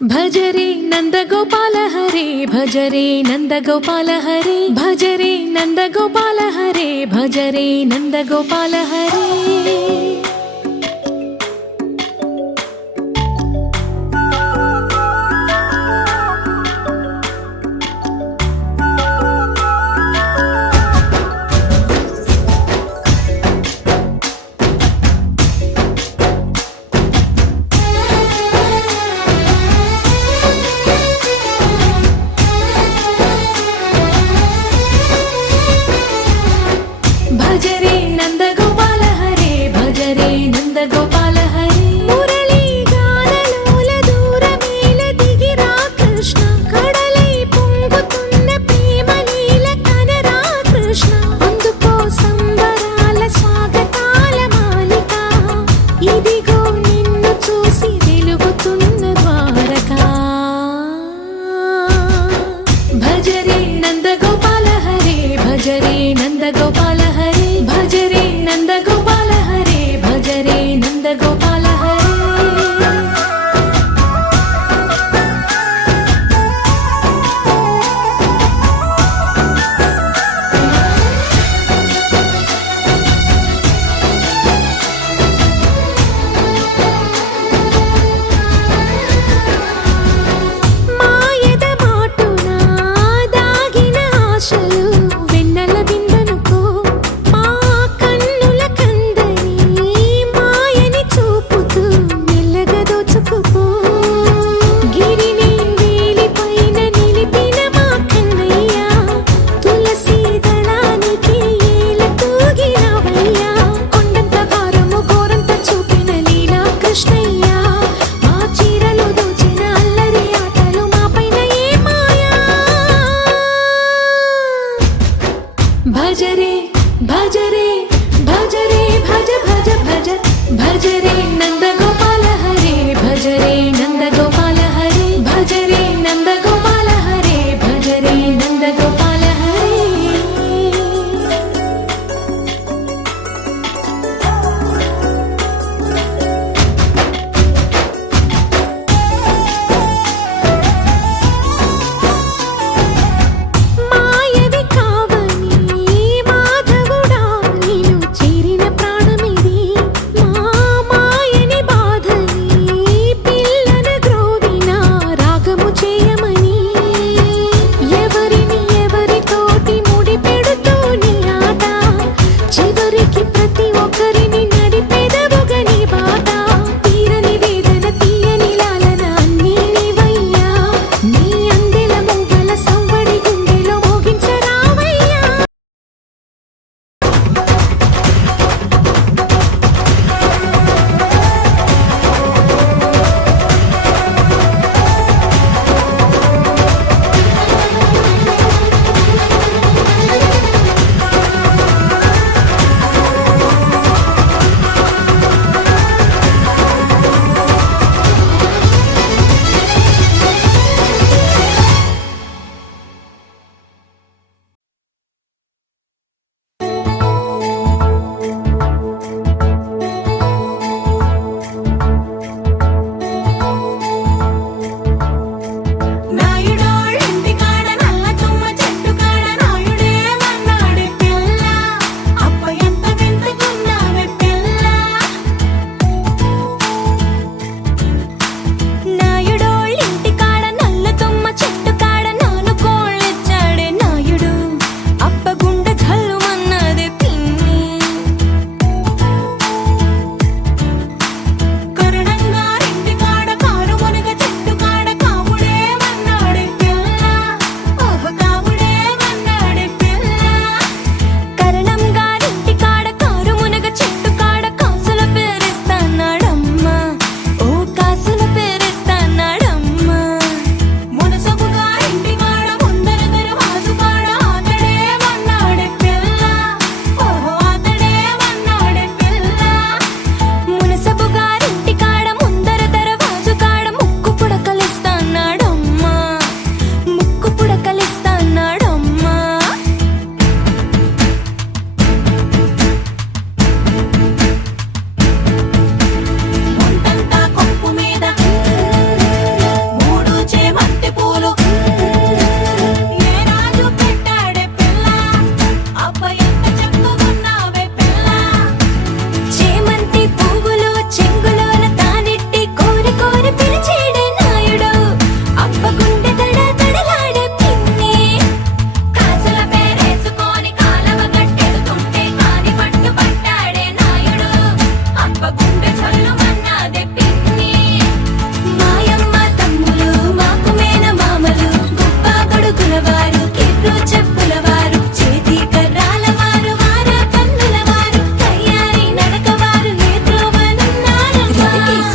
भज रे नन्दगोपाल हरे भज रे नन्दगोपाल हरे भज रे नन्दगोपाल हरे भज रे नन्दगोपाल हरे भज रे नन्दगोपाल हरे भज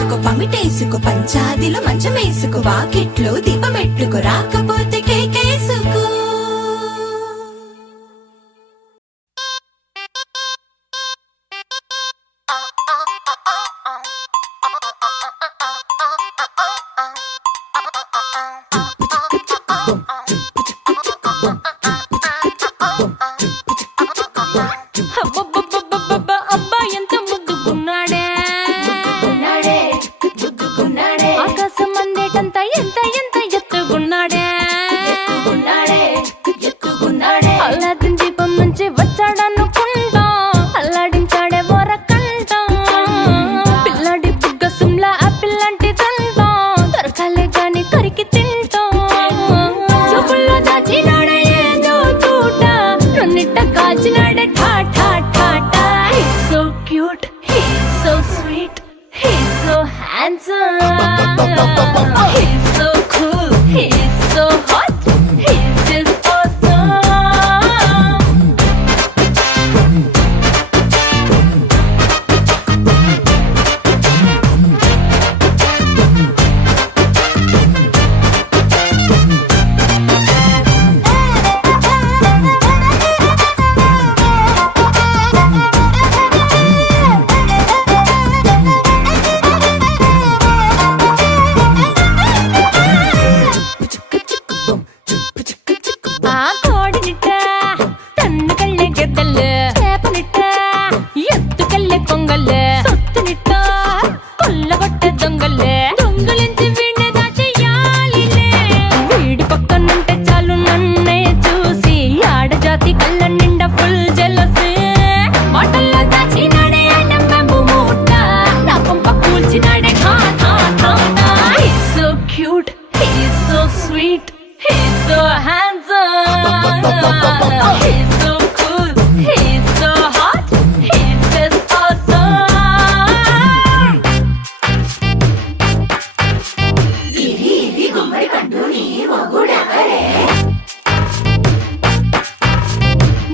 చేసుకో పమిటేసుకో పంచాదిలో మంచమేసుకో వాకిట్లో దీపమెట్టుకో రాకపోతే కేకేసుకో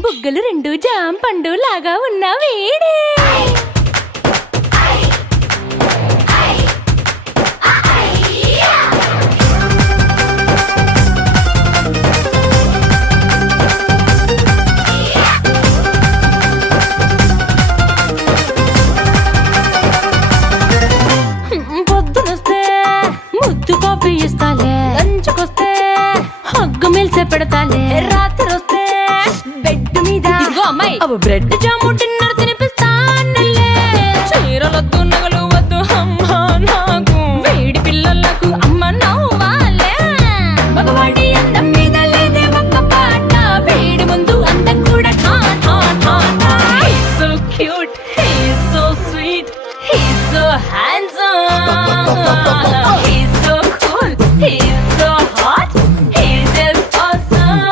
బుగ్గలు రెండు జాం పండు లాగా ఉన్న వేడే పొద్దునొస్తే ముద్దు కాఫీ ఇస్తాలే, లంచ్కొస్తే హగ్గు మిల్సే పెడతాలే, రాత్రి వస్తే బెడ్ మీద అమ్మాయి బ్రెడ్ జాము డిన్నర్ తినిపిస్తానులే. చీరలొద్దు నగలు వద్దు అమ్మా నాకు, వేడి పిల్లలకు అమ్మ నవ్వాలే. మగవాడి అందం మీద లేదే ఒక్క పాట, వేడి ముందు అందం కూడా ఠా ఠా ఠా ఠా. He's so cute, he's so sweet, he's so handsome, he's so cool, he's so hot, he's just awesome.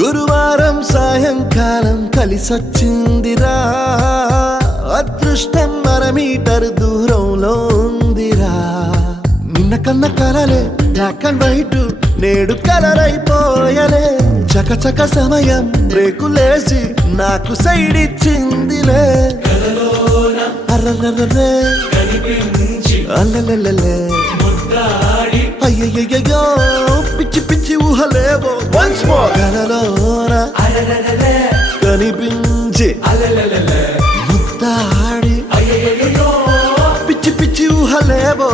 గురువారం సాయంకాలం కలిసొచ్చిందిరా, అదృష్టం మీటర్ దూరంలో ఉందిరా. నిన్న కన్న కలలే బ్లాక్ అండ్ వైట్ నేడు కలర్ అయిపోయలే. చకచక సమయం బ్రేకులేసి నాకు సైడ్ ఇచ్చిందిలే. అర్రర్రర్రే అల్లలే అయ్యయ్యో పిచ్చి పిచ్చి ఊహలేవో వన్స్ మోర్ కలలోన కనిపించి ముద్దాడి పిచ్చి పిచ్చి ఊహలేవో.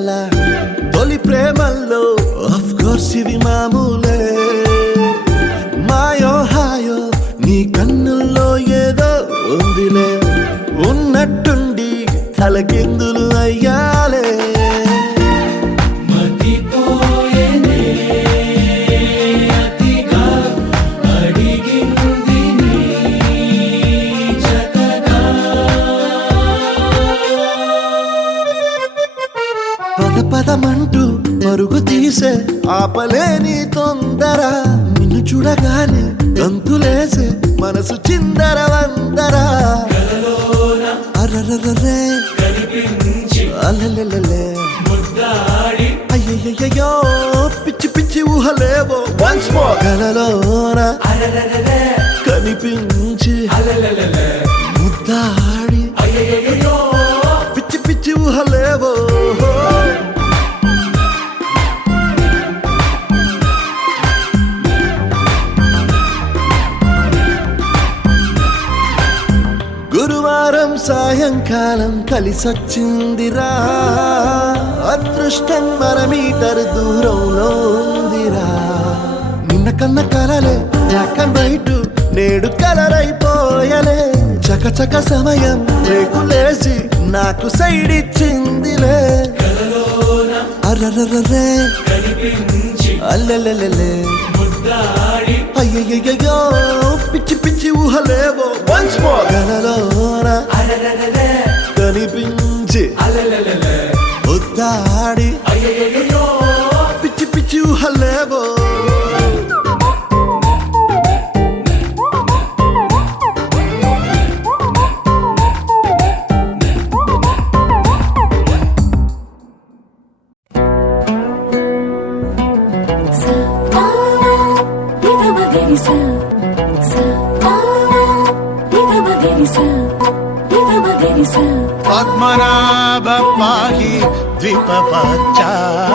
ఇయ్యాల తొలి ప్రేమల్లో ఆఫ్ కోర్స్ ఇవి మామూలే మాయో హాయో నీ కన్నుల్లో ఏదో ఉందిలే ఉన్నట్టుండి తలకిందులు అయ్యాలే పదమంటూ పరుగు తీసే ఆపలేని తొందర నిన్ను చూడగానే గంతులేసే మనసు చిందర వందర అరరరే అలలలలే అయ్యయ్యో పిచ్చి పిచ్చి ఊహలేవో వన్స్ మోర్ కలలోన కనిపించి ముద్దాడి పిచ్చి పిచ్చి ఊహలేవో గురువారం సాయంకాలం కలిసొచ్చిందిరా అదృష్టం మరమీటర్ దూరంలో ఉందిరా నిన్న కన్న కలలే బ్లాక్ అండ్ వైట్ నేడు కలర్ అయిపోయలే చకచక సమయం రేకులేసి నాకు సైడ్ ఇచ్చిందిలే అర్రర్రరే అల్లెలెలెలే అయ్యయ్యో పిచ్చి పిచ్చి ఊహలేవో వన్స్ మోర్ కలలోన కనిపించి ముద్దాడి పిచ్చి పిచ్చి ఊహలేవో పద్మనాభ పాహి ద్వీపపచ్చాః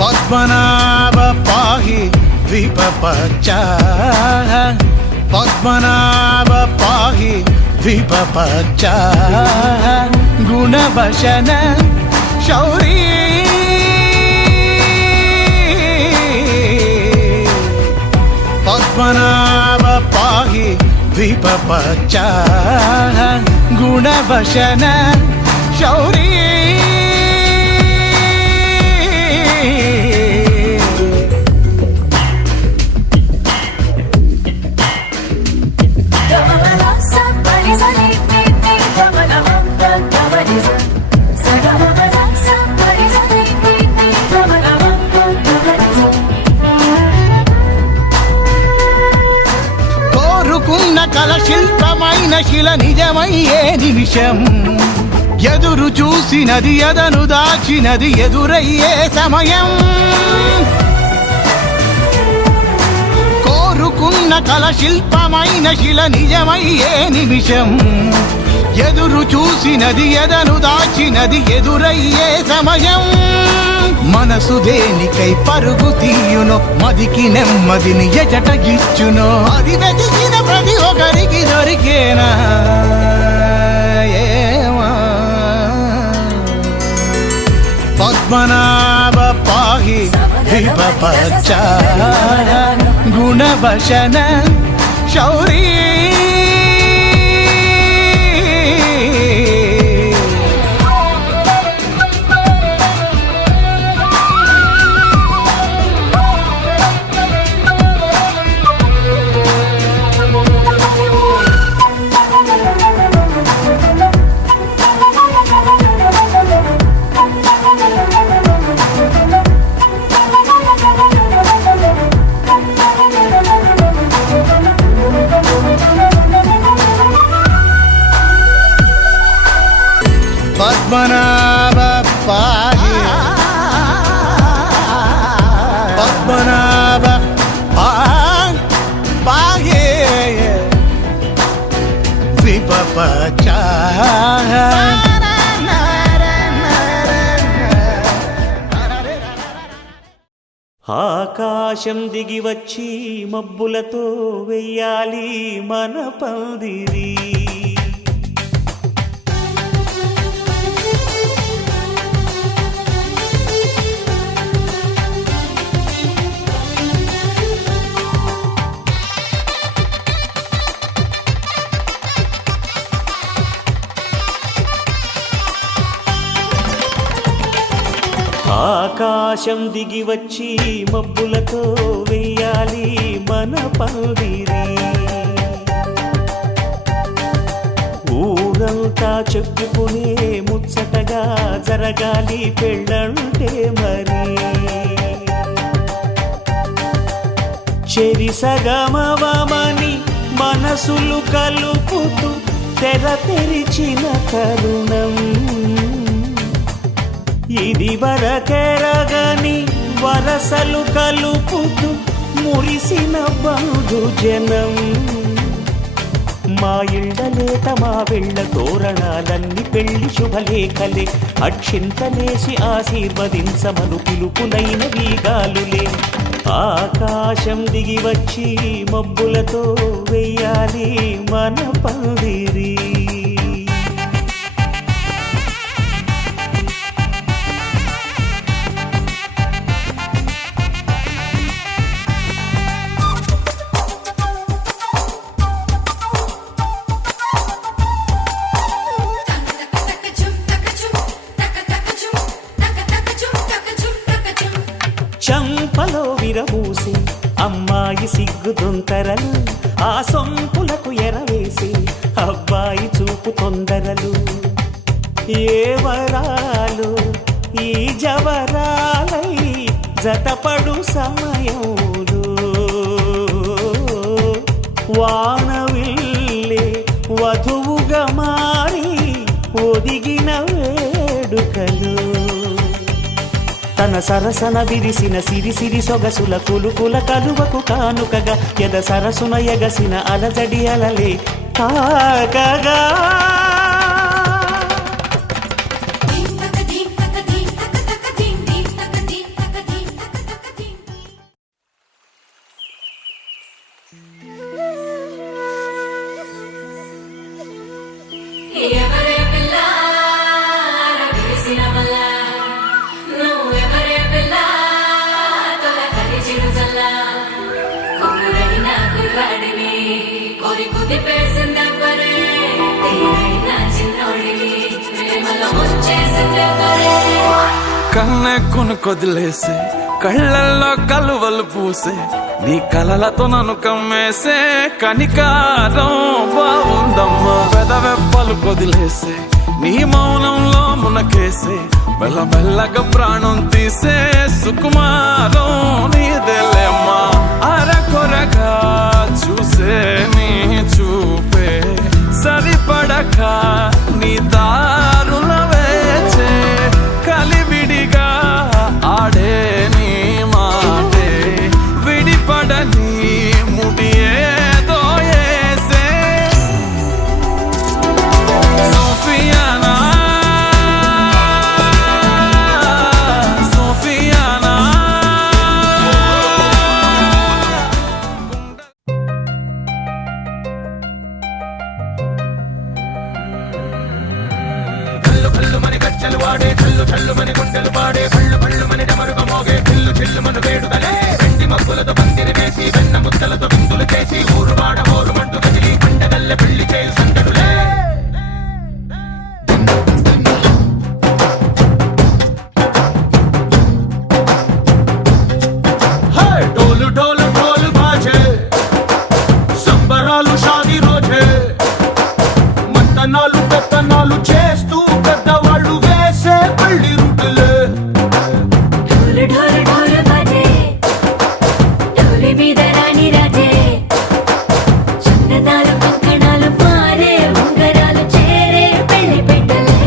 పద్మనాభ పాహి ద్వీపపచ్చాః పద్మనాభ పాహి ద్వీపపచ్చాః గుణవశన శౌరీ పద్మనాభ పాహి ద్వీపపచ్చాః గుణవశన శౌరీ కల శిల్పమైన శిల నిజమయ్యే నిమిషం ఎదురు చూసినది ఎదను దాచినది ఎదురయ్యే సమయం కోరుకున్న కల శిల్పమైన శిల నిజమయ్యే నిమిషం ఎదురు చూసినది ఎదను దాచినది ఎదురయ్యే సమయం మనసు దేనికై పరుగు తీయునో మదికి నెమ్మదిని ఎజట గిచ్చునో అది వెతికిన ప్రతి ఒక్కరికి దొరికేనా ఏమా పద్మనాభ పాహి ద్వీపపచ్చాః గుణవశన శౌరీ పద్మనాభ పాహి పద్మనాభ పాహి ద్వీపపచ్చాః ఆకాశం దిగి వచ్చి మబ్బులతో వెయ్యాలి మన పందిరి ఆకాశం దిగి వచ్చి మబ్బులతో వెయ్యాలి మన పందిరి. ఊరంతా చెప్పుకునే ముచ్చటగా జరగాలి పెళ్ళంటే మరి. చెరిసగమవమని మనసులు కలుపుతూ తెర తెరిచిన తరుణం. ఇది వరకెరగని వరసలు కలుపుతూ మురిసిన బంధుజనం. మా ఇళ్ళలేత మా వెళ్ళ తోరణాలన్నీ పెళ్లి శుభలేఖలే. అక్షింతలేసి ఆశీర్వదించమను పిలుపులైన వీగాలులే. ఆకాశం దిగి వచ్చి మబ్బులతో వెయ్యాలి మన పందిరి. చంపలో విరబూసి అమ్మాయి సిగ్గుదొంతరలు. ఆ సొంపులకు ఎరవేసి అబ్బాయి చూపు తొందరలు. ఏ వరాలు ఈ జవరాలై జతపడు సమయంలో. వానవిల్లే వధువుగా మారి ఒదిగిన వేడుకలు. తన సరసన విరిసిన సిరిసిరి సొగసుల కులుకుల కలువకు కానుకగా ఎద సరసున ఎగసిన అలజడి అలలే తాకగా. కన్నెక్కును కొదిలేసే కళ్ళల్లో కలువలు పూసే. నీ కలలతో నన్ను కమ్మేసే కనికారం బాగుందమ్మా. పెదవెప్పలు కొదిలేసే నీ మౌనంలో మునకేసే. మెల్లమెల్లగా ప్రాణం తీసే సుకుమారం నీదేలేమ్మా. అరకొరగా చూసే నీ చూపే సరిపడక నీ దారుల వేచే. కలివిడిగా ఆడే నీ మాటే విడిపడని ముడియేదో ఏసే. సోఫియానా సోఫియానా. కళ్ళు కళ్ళు మని గచ్చలు వాడే కళ్ళు చల్లు మని గుండెలు పాడే. కళ్ళు కళ్ళు మని డమరుగా మోగే పిల్లు చిల్లు మన వేడుదలే. వెండి మబ్బులతో పందిరి వేసి వెన్న ముద్దలతో విందులు చేసి ఊరు వాడ ఊరు మంటు కదిలి పండగల్ల పెళ్లి చేయు సందడులే. డోలు డోలు డోలు బాజే సంబరాలు షాదీ రోజే. మంతనాలు పెత్తనాలు చేస్తూ పెద్దవాళ్ళు వేసే పెళ్లి రుటులే. ఢోలు ఢోలు ఢోలు బాజే ఢోలి మీద రాణి రాజే. చందనాలు కంకణాలు మారే ఉంగరాలు చేరే పెళ్లి పెట్టలే.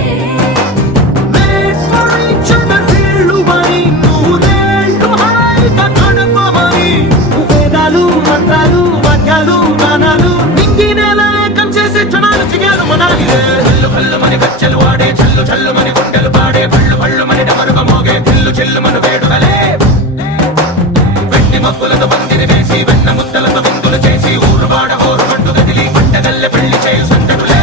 చిన్న వీళ్ళు మని నూరేళ్ళు హాయిగా గడపమని. వేదాలు మంత్రాలు వాక్యాలు గానాలు నింగి నేల ఏకం చేసే క్షణాలు చిగాలు మనాలి. కళ్ళు కళ్ళు మని గచ్చలు వాడే చల్లు చల్లు మని గుండెలు పాడే. పళ్ళు పళ్ళు మని డమరుగా మోగే పిల్లు చిల్లు మన వేడుదలే. వెండి మబ్బులతో పందిరి వేసి వెన్న ముద్దలతో విందులు చేసి ఊరు వాడ ఊరు మంటు కదిలి పండగల్ల పెళ్లి చేయు సందడులే.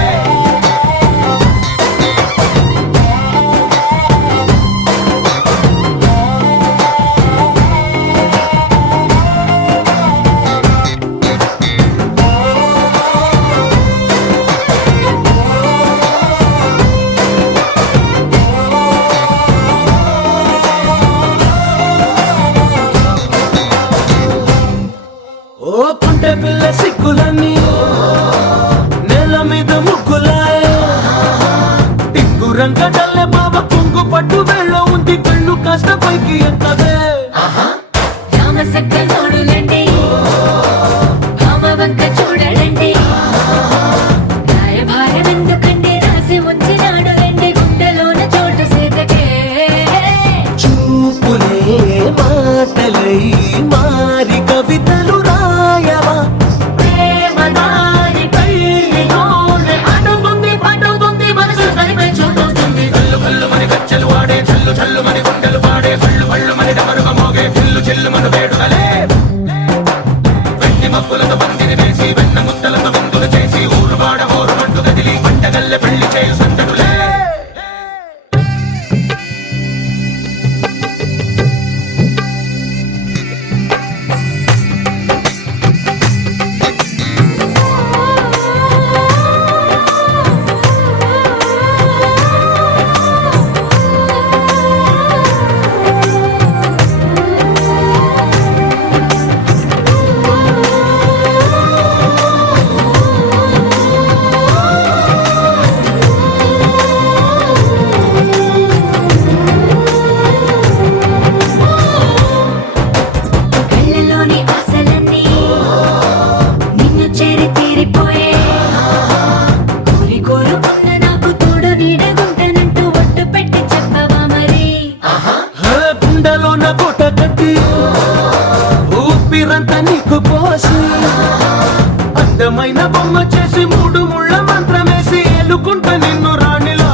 అందమైన బొమ్మ చేసి 3 ముళ్ళ మంత్రమేసి ఎలుకుంట నిన్ను రాణిలా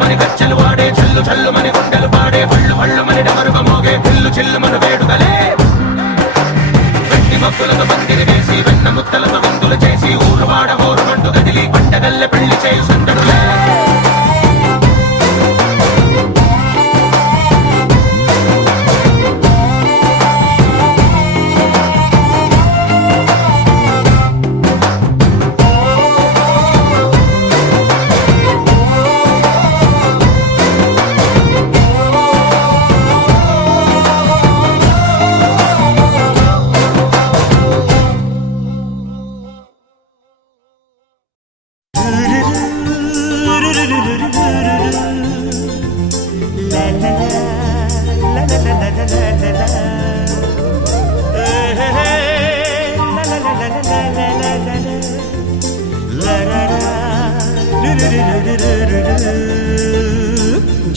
మని గచ్చలు వాడే చల్లు చల్లు మని గుండెలు పాడే పళ్ళు పళ్ళు మని డమరుగ మోగే పిల్లు చిల్లు మన వేడుకలే వెట్టి మక్కులతో పందిరి వేసి వెన్న ముత్తలతో విందులు చేసి ఊరు వాడ ఊరు మంటు కదిలి పంటగల్లె పెళ్లి చేయి సందడులే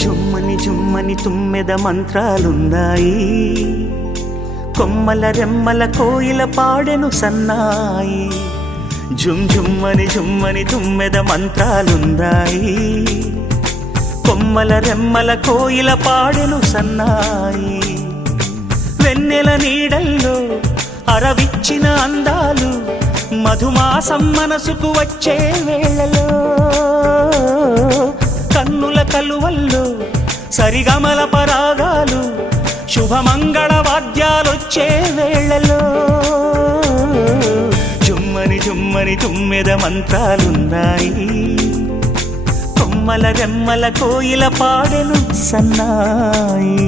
జుమ్మని జుమ్మని తుమ్మెద మంత్రాలున్నాయి కొమ్మల రెమ్మల కోయిల పాడెను సన్నాయి జుమ్ జుమ్మని జుమ్మని తుమ్మెద మంత్రాలున్నాయి కొమ్మల రెమ్మల కోయిల పాడెను సన్నాయి వెన్నెల నీడల్లో అరవిచ్చిన అందాలు మధుమాసం మనసుకు వచ్చే వేళలో కన్నుల కలువల్లో సరిగమల పరాగాలు శుభమంగళ వాద్యాలొచ్చే వేళలో జుమ్మని జుమ్మని తుమ్మెద మంత్రాలున్నాయి కొమ్మల రెమ్మల కోయిల పాడెను సన్నాయి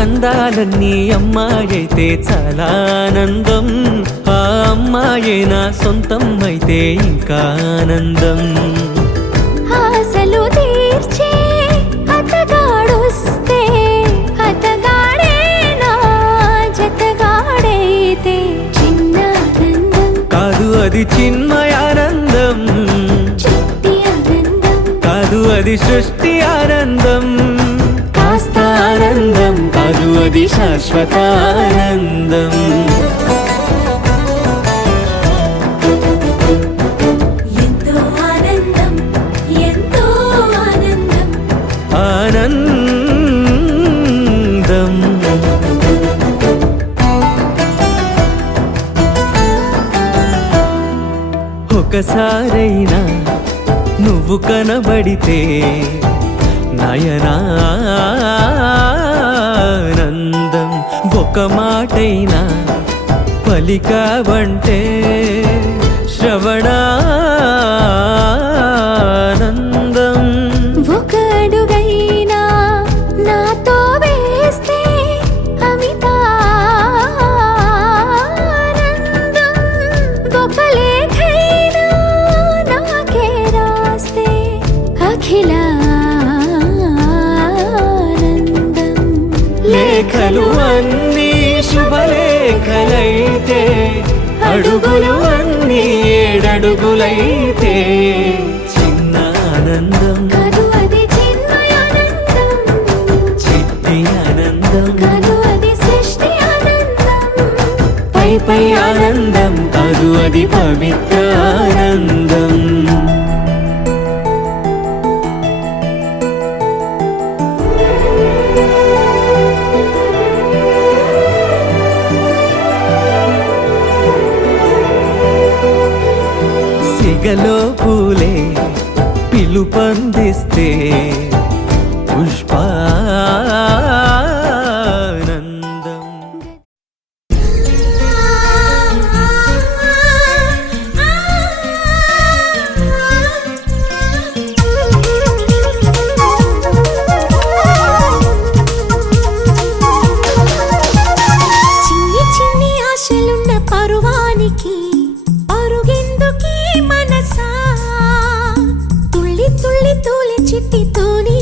అందాలన్నీ అమ్మాయైతే చాలా ఆనందం, ఆ అమ్మాయే నా సొంతం అయితే ఇంకా ఆనందం. ఆశలు తీర్చే అతగాడొస్తే అతగాడే నా జతగాడైతే చిన్న ఆనందం కాదు అది చిన్మయానందం, చిట్టి ఆనందం కాదు అది సృష్టి ఆనందం, కాస్త ఆనందం కాదు అది శాశ్వత ఆనందం. ఎంతో ఆనందం ఎంతో ఆనందం ఆనందం ఒకసారైనా నువ్వు కనబడితే నయనానందం, ఒక మాటైనా పలికావంటే శ్రవణానందం. ఒక అడుగైనా నాతో వేస్తే అమితానందం, ఒక లేఖైనా నాకే రాస్తే అఖిలానందం. లేఖలు అన్నీ శుభలేఖలైతే, అడుగులు అన్నీ ఏడడుగులైతే చిన్న ఆనందం కాదు అది చిన్మయానందం, చిట్టి ఆనందం కాదు అది సృష్టి ఆనందం. పై పై ఆనందం కాదు అది పవిత్ర ఆనందం. సిగలో పూలే పిలుపందిస్తే పుష్పానందం. చిన్ని చిన్ని ఆశలున్న పరువానికి అరుగెందుకీ మనసా, తుళ్ళి తుళ్ళి తూలె చిట్టి తూని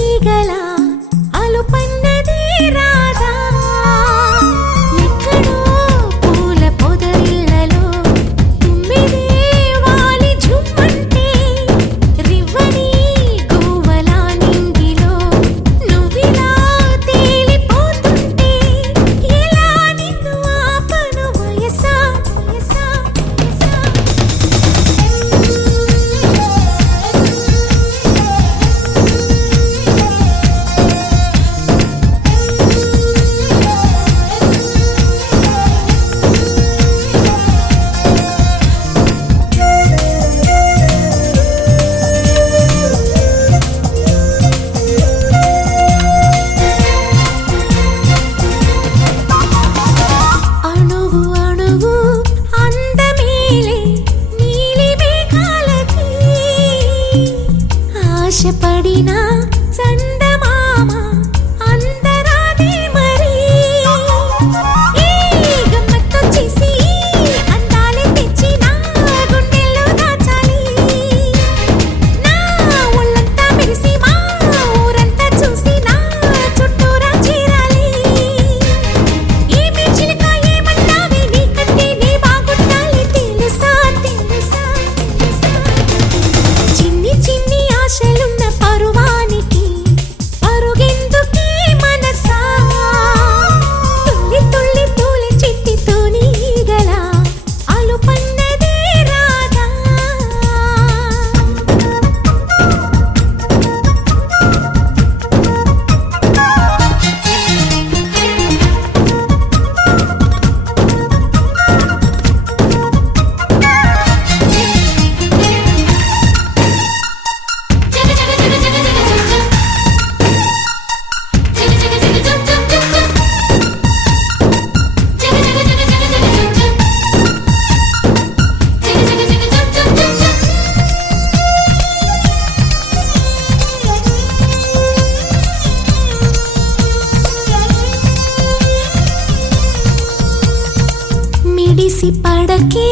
ఎడిసి పడకే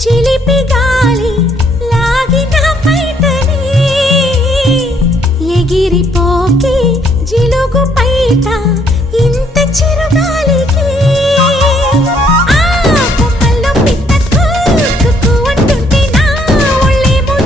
చిలిపి గాలి లాగిన పైటని ఎగిరిపోకే జిలుగు పైట ఇంత చిరుగాలికి కొమ్మల్లో పిట్ట కుక్కు అంటుంటే నా ఒళ్ళేమో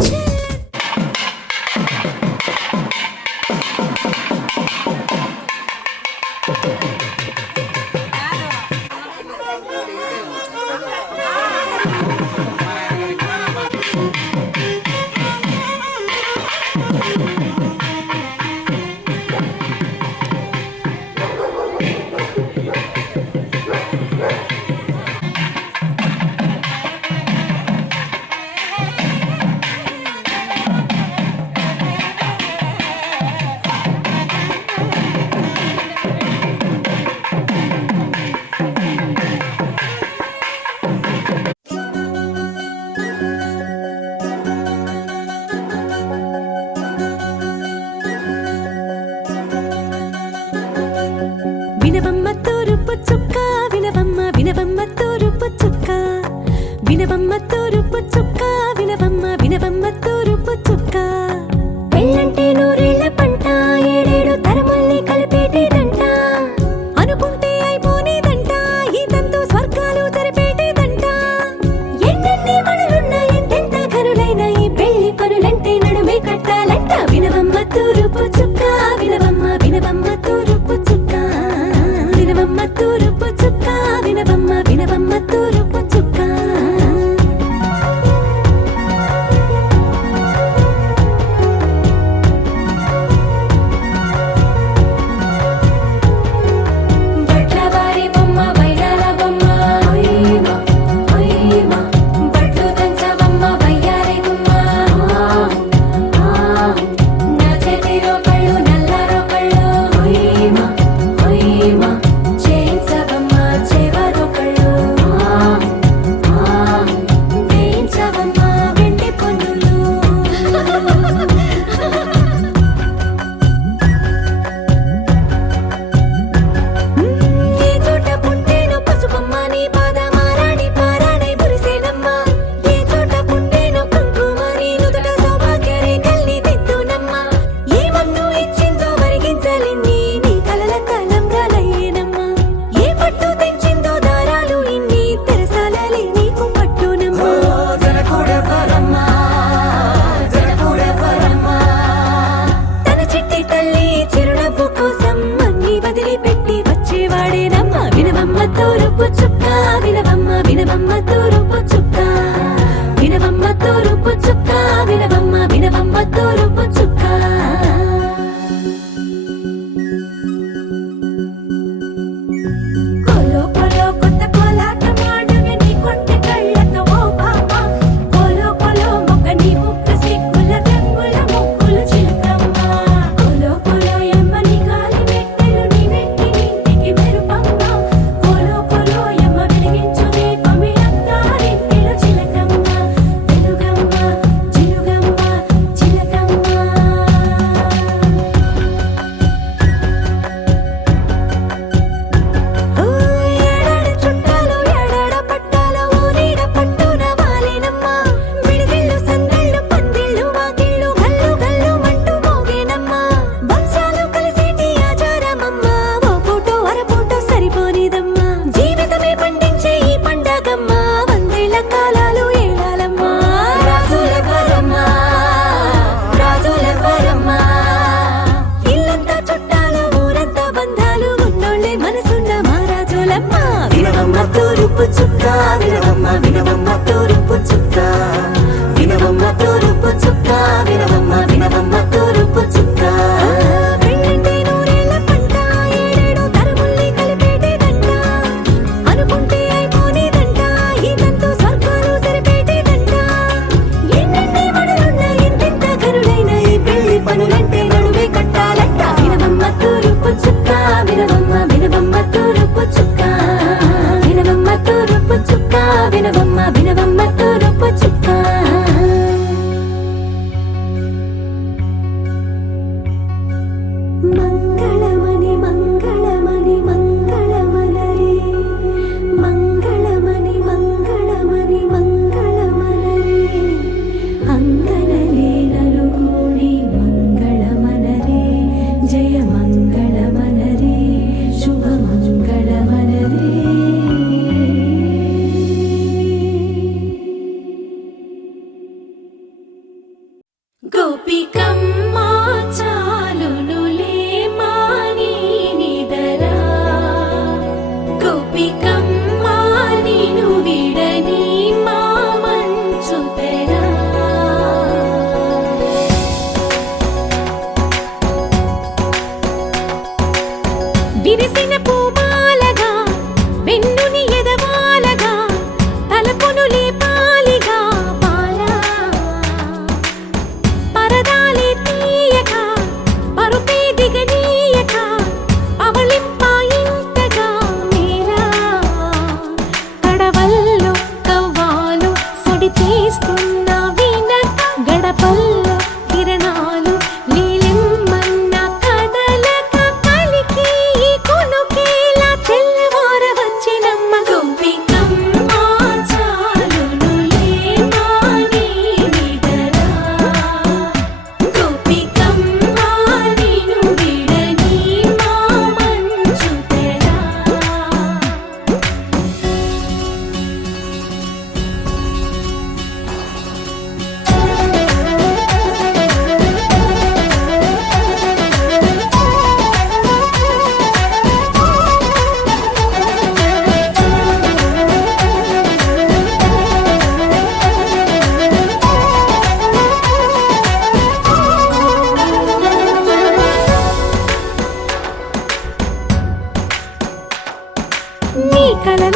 వినవమ్మ తూరుపు చుక్క వినవమ్మ వినవమ్మ తూరుపు చుక్క వినవమ్మ తూరుపు చుక్క వినవమ్మ వినవమ్మ తూరుపు చుక్క పెళ్ళంటే నూరేళ్ల పంట ఏడేడు తరమల్ని కలిపేటేదంట అనుకుంటే అయిపోనేదంట ఈ తంతు స్వర్గాలు జరిపేటేదంట ఎన్నెన్ని మనులున్న ఎంతెంత కనులైన ఈ పెళ్లి పనులంటే నడుమే కట్టాలంట వినవమ్మ తూరుపు చుక్క వినవమ్మ వినవమ్మ తూరుపు చుక్క వినవమ్మ తూరుపు చుక్క వినవమ్మ వినవమ్మ తూరుపు చుక్క బట్లవారి బొమ్మ వైరాల బొమ్మ హొయ్యమా హొయ్యమా బట్లు దంచవమ్మ వయ్యారి గుమ్మ నా చేతిలో కళ్ళు నల్లారో కళ్ళు హొయ్యమా హొయ్యమా చేయించవమ్మ చేవరో కళ్ళు వేయించవమ్మ వెండి పొన్నులు ఏ చోట పుట్టేనో పసుపమ్మ నీ పాదమారాణి పారాణై మురిసేనమ్మ ఏ చోట పుట్టేనో కుంకుమ నీ నుదుట సౌభాగ్య రేఖల్ని దిద్దునమ్మ ఏ మన్ను ఇచ్చిందో వరిగించలిన్ని నీ కలల తలంబ్రాలయ్యేనమ్మ ఏ పట్టు తెంచిందో దారాలు ఇన్ని తెరసాలలే నీకు పట్టునమ్మ జనకూడెవరమ్మా జనకూడెవరమ్మా తన చిట్టి తల్లి చిరునవ్వు కోసం అన్ని వదిలిపెట్టి వచ్చేవాడేనమ్మ వినవమ్మ తూరుపు చుక్క వినవమ్మ వినవమ్మ తూరుపు చుక్క వినవమ్మ తూరుపు చుక్క వినవమ్మ వినవమ్మ తూరుపు చుక్క కోలో కోలో కొత్త కోలాటం ఆడవే నీ కొంటె కళ్ళతో ఓ బామ్మ కోలో కోలో మొక్క నీ ముక్కు సిగ్గుల రంగుల ముక్కులు చిలకమ్మ కోలో కోలో యమ్మ నీ కాలి మెట్టెలు నీ వెట్టి నింటికి మెరుపమ్మ కోలో కోలో యమ్మ వెలిగించు దీపమి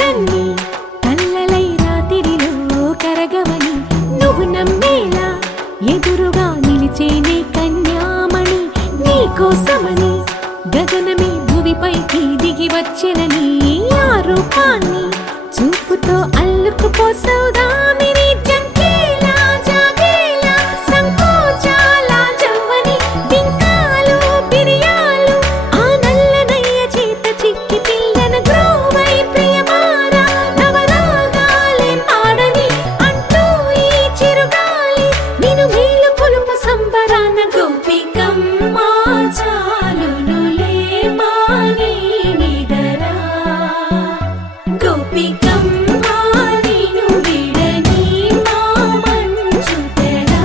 కలలన్నీ కల్లలై రాత్రిలో కరగవని నువ్వు నమ్మేలా ఎదురుగా నిలిచేనే కన్యామణి నీకోసమని గగనమే భువిపైకి దిగి వచ్చెనని ఆ రూపాన్ని చూపుతో అల్లుకుపోసౌదామిని జంకేలా జాగేలా సంకోచాల జవ్వని బింకాలు బిరియాలు ఆ నల్లనయ్య చేత చిక్కి పిల్లన గ్రోవై ప్రియమారా నవరాగాలే పాడని అంటూ ఈ చిరుగాలి నిన్ను మేలు పులుపు సంబరాన గోపికమ్మ చాలునులే మాని నిదరా గోపికమ్మ నిన్ను విడని మా మంచు తెరా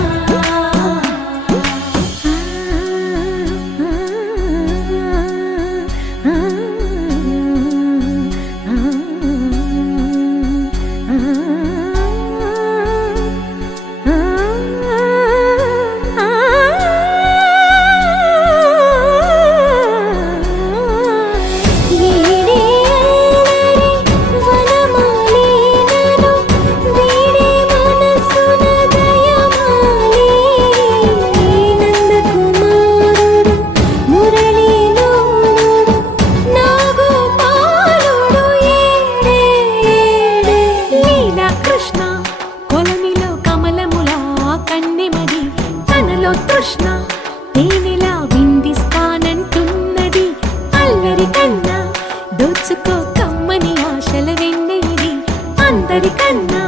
కృష్ణ కొలనిలో కమలములా కన్నెమది తనలో తృష్ణ తేనెలా విందిస్తానంటున్నది అల్లరి కన్నా దోచుకో కమ్మని ఆశల వెన్నెయిది అందరికన్నా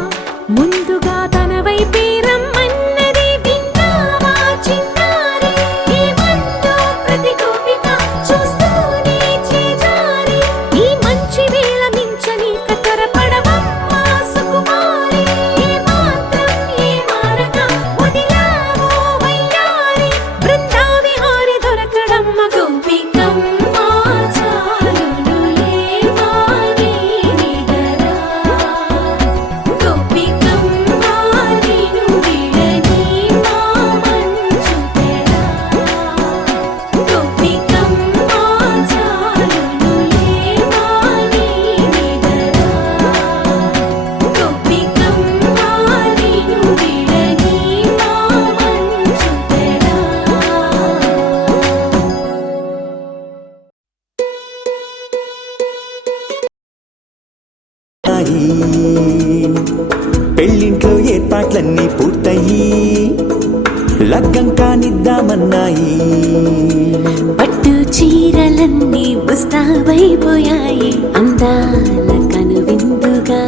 ముందుగా తన వైపే రమ్మన్నది విన్నావా చిన్నారి ఏమందో ప్రతి గోపిక చూస్తూనే చేజారి ఈ మంచి వేళ మించని కతరపడవమ్మ సుకుమారి ఏ మాత్రం ఏ మారక వదిలావో వయ్యారి బృందావిహారి దొరకడమ్మ గోపికమ్మ చాలునులే మాని నిదరా గోపికమ్మ నిన్ను విడని మా మంచు తెరా గోపికమ్మ చాలునులే మాని నిదరా గోపికమ్మ నిన్ను విడని మా మంచు తెరా పెళ్ళింట్లో ఏర్పాట్లన్నీ పూర్తయి లగ్గం కానిద్దామన్నాయి పట్టు చీరలన్నీ ముస్తాబైపోయాయి అందాల కనువిందుగా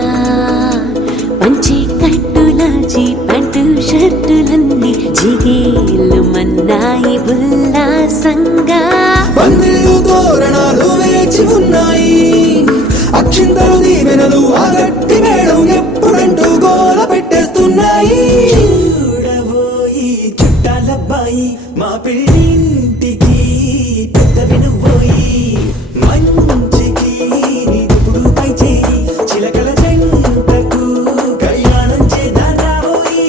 పంచి కట్టులాచి పంటు షర్టులన్నీ జిగేలు మన్నాయి ఉల్లాసంగా పందిళ్ళు తోరణాలు వేచి ఉన్నాయి అక్షింతలు దీవెనలు ఆ గట్టి మేడం ఎప్పుడంటూ గోల పెట్టేస్తున్నాయి చూడబోయి చుట్టాలబ్బాయి మా పెళ్ళింటికి పెద్ద వినుబోయి మంచికి ఇప్పుడు పై చేయి చిలకల జంటకు కళ్యాణం చేద్దాం రాబోయి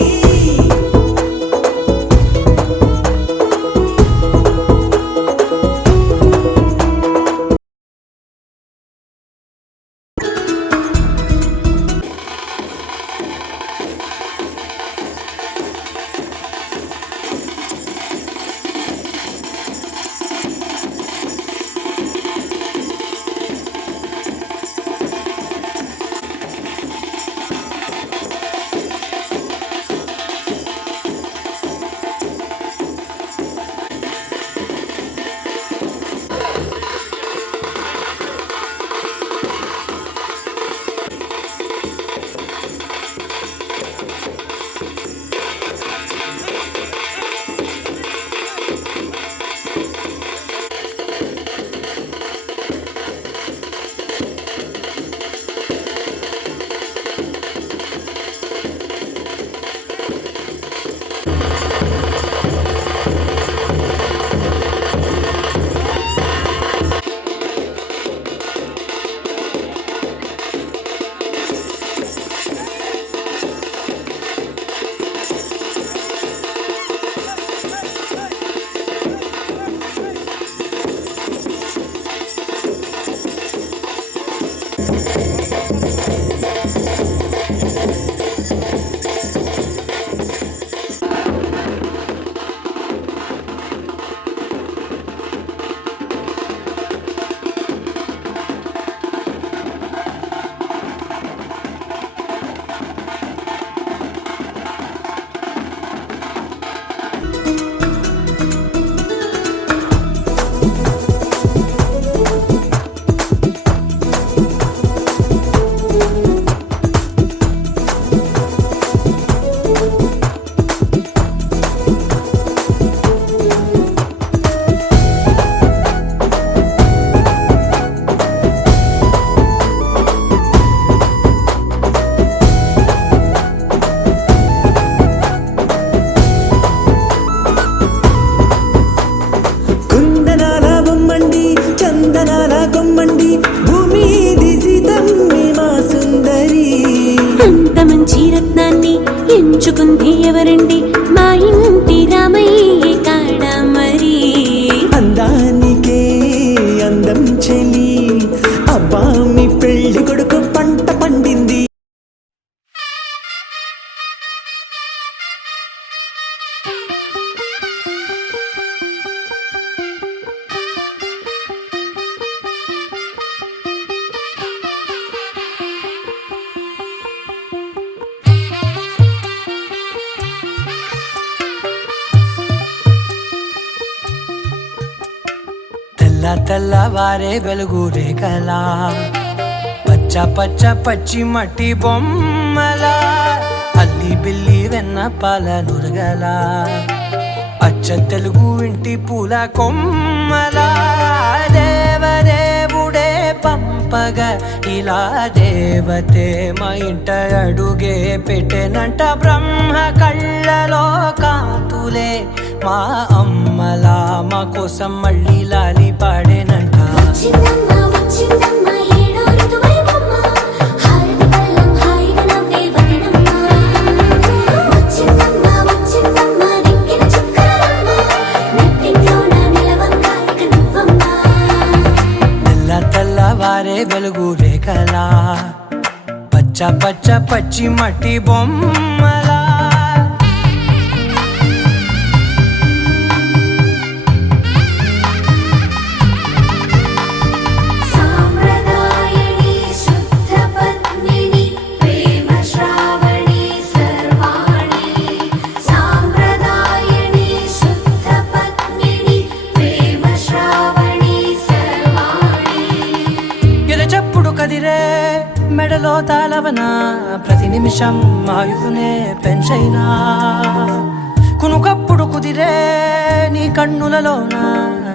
మంచి రత్నాన్ని ఎంచుకుంది ఎవరండి? మా ఇంటి రామయ్య కాడ మరి. అందానికే అందం చెలి, అబ్బా మీ పెళ్లి కొడుకు పంట పండింది. తెల్లవారే వెలుగు రేఖలా, పచ్చ పచ్చ పచ్చి మట్టి బొమ్మలా, అల్లి బిల్లి వెన్న పాల నురగలా, అచ్చ తెలుగు ఇంటి పూల కొమ్మలా, దేవదేవుడే పంపగా ఇలా దేవతే మా ఇంట అడుగే పెట్టెనంట. బ్రహ్మ కళ్ళలో కాంతులే మా అమ్మలా మా కోసం మళ్ళీ లాలి పాడేనంట. వచ్చిందమ్మా వచ్చిందమ్మా ఏడో ఋతువైవమ్మ, హారతి పళ్ళం హాయిగా నవ్వే వదినమ్మ. వచ్చిందమ్మా వచ్చిందమ్మా నెక్కిన చుక్కలమ్మ, నెట్టింట్లోన నిలవంగా ఇక నువ్వమ్మా. తెల్లవారే వెలుగు రేఖలా, పచ్చ పచ్చ పచ్చి మట్టి బొమ్మలా. సాంప్రదాయని శుద్ధ పద్మిని ప్రేమ శ్రావణి సర్వాణి. సాంప్రదాయని శుద్ధ పద్మిని ప్రేమ శ్రావణి సర్వాణి. ఎరచప్పుడు కదిరే మెడలో తాళవన, ప్రతి నిమిషం ఆయువునే పెంచైనా. కునుకప్పుడు కుదిరే నీ కన్నులలోన,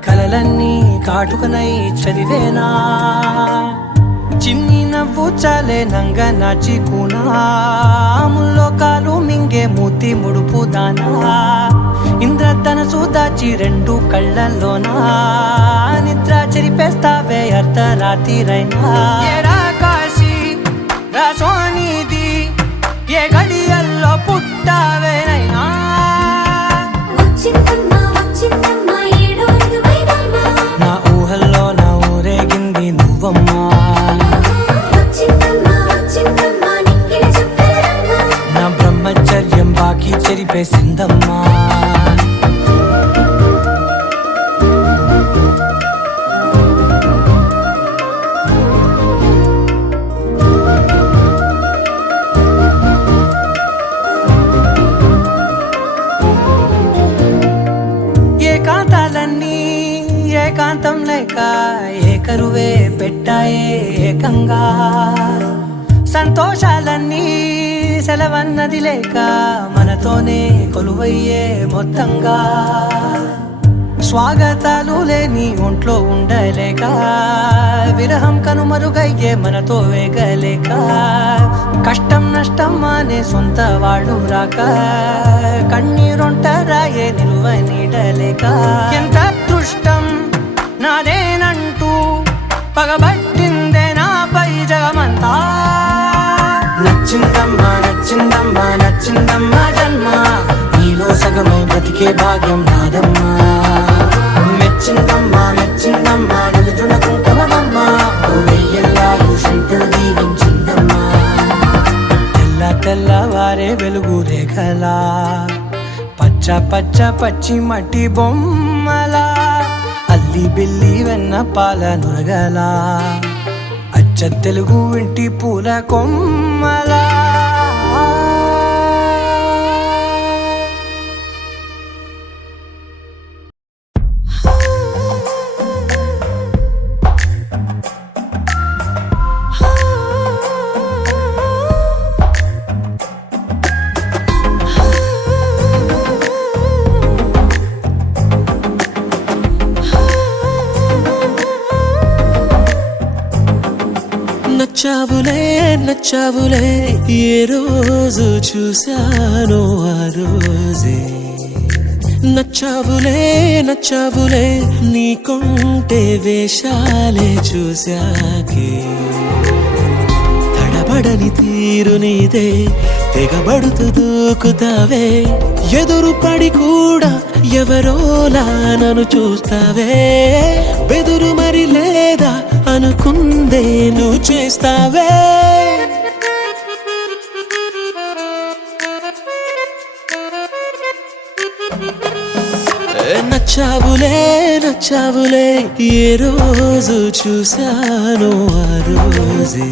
కలలన్నీ కాటుకనై చదివేనా. చిన్ని నవ్వు చాలే నంగ నాచి కూనాముల్లో కాలు మింగే మూతి ముడుపు దానా. ఇంద్రధనసు దాచి రెండు కళ్ళల్లోనా, నిద్ర చెరిపేస్తావే అర్ధరాత్రిరైనా. కాశీ రాసోనిది ఏ గడియల్లో పుట్టావేనైనా. వచ్చిందమ్మా వచ్చిందమ్మా ఏడో ఋతువైవమ్మ, నా ఊహల్లో నా ఊరేగింది నువ్వమ్మా. వచ్చిందమ్మా వచ్చిందమ్మా నెక్కిన చుక్కలమ్మ. నా బ్రహ్మచర్యం బాకీ చెరిపేసిందమ్మా. ఏకాంతాలన్నీ ఏకాంతం లేక ఏకరువే పెట్టాయే ఏకంగా. సంతోషాలన్నీ సెలవన్నది లేక మనతోనే కొలువయ్యే మొత్తంగా. స్వాగతాలు లేని ఒంట్లో ఉండలేక, విరహం కనుమరుగయ్యే మనతో వేగలేక. కష్టం నష్టం అనే సొంత వాళ్ళు రాక, కన్నీరొంటరాయే నిలువ నీడలేక. ఎంత అదృష్టం నాదేనంటూ పగబట్టిందే నాపై జగమంతా. నచ్చిందమ్మా నచ్చిందమ్మా నచ్చిందమ్మా జన్మ, నీలో సగమై బ్రతికే భాగ్యం నాదమ్మా. మెచ్చిందమ్మా మెచ్చిందమ్మా నిలుచున్న కుంకుమమ్మా, వెయ్యల్లాలు శంకులు దీవించిందమ్మా. తెల్లవారే వెలుగు రేఖలా, పచ్చ పచ్చ పచ్చి మట్టి బొమ్మలా, అల్లి బిల్లి వెన్న పాల నురగలా, అచ్చ తెలుగు ఇంటి పూల కొమ్మలా. నచ్చావులే నచ్చావులే ఏ రోజు చూశానో ఆ రోజే. నచ్చావులే నచ్చావులే నీకుంటే వేషాలే చూశాకే. తడబడని తీరు నీదే, ఎగబడుతూ దూకుతావే ఎదురు పడి కూడా ఎవరోలా నన్ను చూస్తావే బెదురు మరి లేదా అనుకుందే నువ్వు చేస్తావే నచ్చావులే నచ్చావులే ఏ రోజు చూశాను ఆ రోజే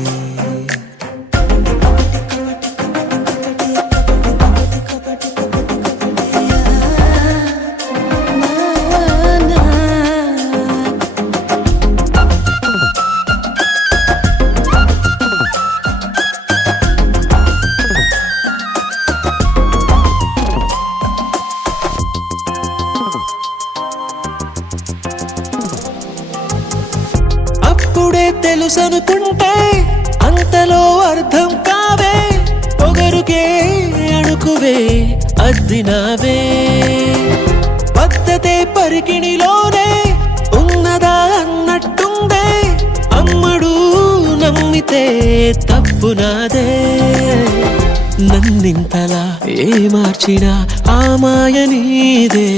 అప్పుడే తెలుసనుకుంటే అంతలో అర్థం కావే పొగరుకే అణుకువే అద్దినావే పద్ధతే పరికిణిలోనే ఉన్నదా అన్నట్టుందే అమ్మడు నమ్మితే తప్పు నాదే నన్నింతలా ఏ మార్చినా ఆ మాయ నీదే